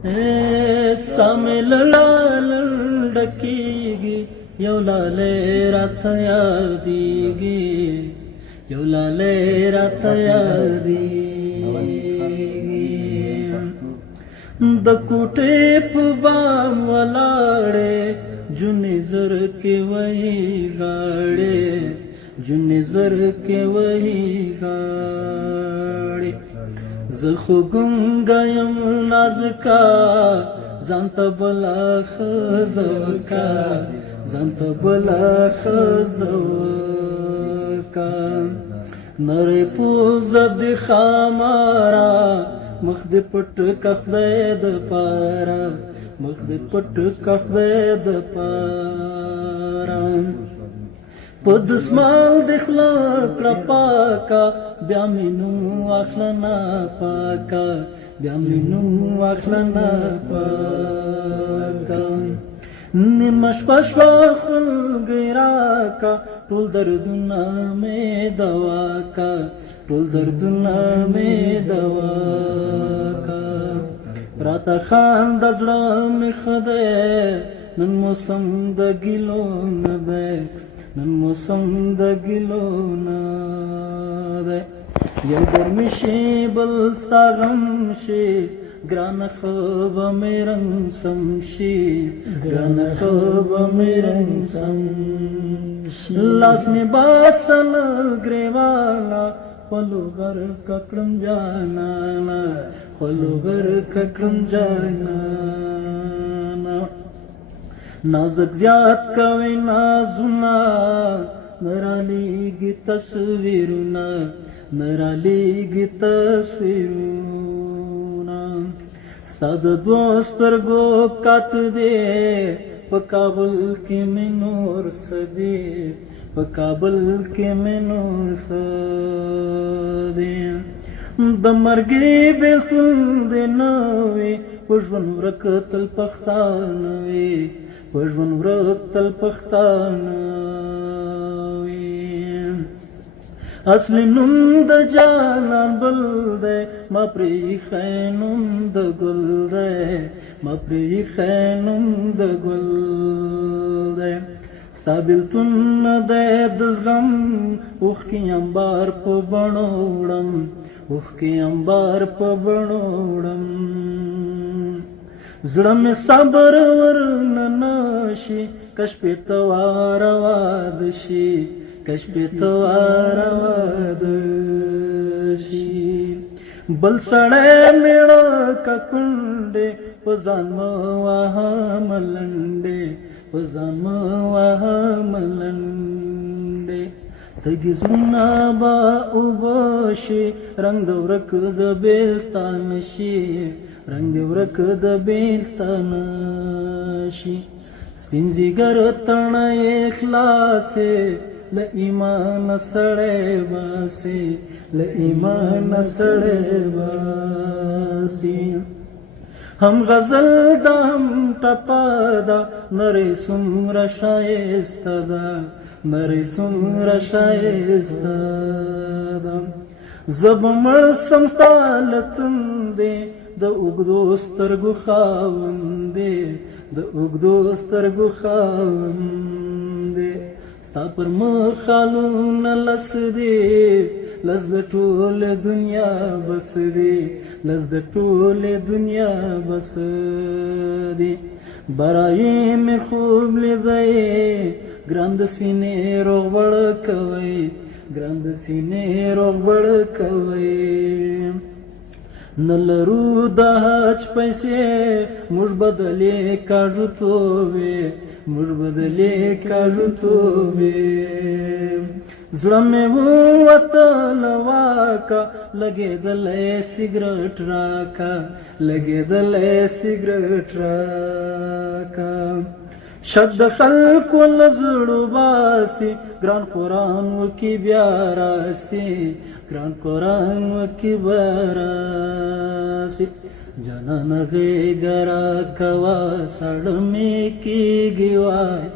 سامل ډکیږي یو لاله راته یادیږي یو لاله راته یادیږي د کوټې په بام ولاړې جونې زر کې وهي غاړې جونې زر کې وهي غاړې زه خو ګونګه یم نازکه ځان ته بله ښځه وکه ځان ته بله ښځه وکه نرۍ پوزه دې ښاماره مخ دې پټ که خدای دپاره مخ دې پټ که خدای دپاره په دسمال دې خوله کړه پاکه بیا مې نوم واخله ناپاکه بیا مې نوم واخله ناپاکه نیمه شپه شوه خلګۍ راکه ټول دردونه مې دوا که ټول دردونه مې دوا که راته خانده زړه مې ښه دی نن موسم د ګیلو نه دی نن موسم د ګیلو نه دی یو ګرمي شي بل ستا غم شي ګرانه ښه به مې رنګ سم شي ګرانه ښه به مې رنګ سم شي لاس مې باسن ګریواله خولو غر ککړم جانانا خولو غر ککړم جانانا نازک زیات کوي نازونه نرالیږي تصویرونه نرالیږي تصویرونه ستا د دوو سترګو کات دی په کابل کې مې نور څه دی په کابل کې مې نور څه دی د مرګي بېلتون دې نه وي په ژوند ورک تل پښتانه وي په ژوند ورک تل پښتانه وي اصلي نوم د جانان بل دی ما پرېښی نوم د ګل دی ما پرېښی نوم د ګل دی ستا بېلتون نه دی د زغم اوښکې امبار په بڼو وړم اوښکې امبار په بڼو وړم زړه مې صبر ورننه شي که شپې ته واره واده شي که شپې ته واره واده شي بل سړی مېړه که کونډې په ځان مه وهه ملنډې په ځان مه وهه ملنډې تږي زړونه به اوبه شي رنګ د ورک د بېلتان شي رنګ د ورک د بېلتان شي سپین ځیګر تڼۍ خلاصې له ایمانه سړی باسي له ایمانه سړی باسي هم غزل ده هم ټپه ده نرۍ څومره ښایسته ده نرۍ څومره ښایسته ده زه به مړ سم ستا له تندې د اوږدو سترګو خاوندې د اوږدو سترګو خاوندې ستا پر مخ خالونه لس دي لس د ټولې دنیا بس دي لس د ټولې دنیا بس دي برایې مې خوب لیدی ګران د سینې روغبړ کوئ ګران د سینې روغبړ کوئ نه لرو د حج پیسې موږ بدلې کاږو توبې موږ بدلې کاږو توبې زړه مې ووته له واکه لګېدلی سګرټ راکه لګېدلی سګرټ راکه شک د خلکو له زړو باسي ګران قرآن وکي بیا راسي ګران قرآن وکي بیا راسي جانانه غېږه راکوه سړه مې کېږي وای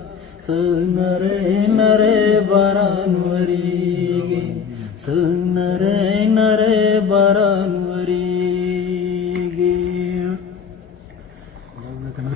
څه نری نری باران وریږي څه نری نری باران وریږي کنه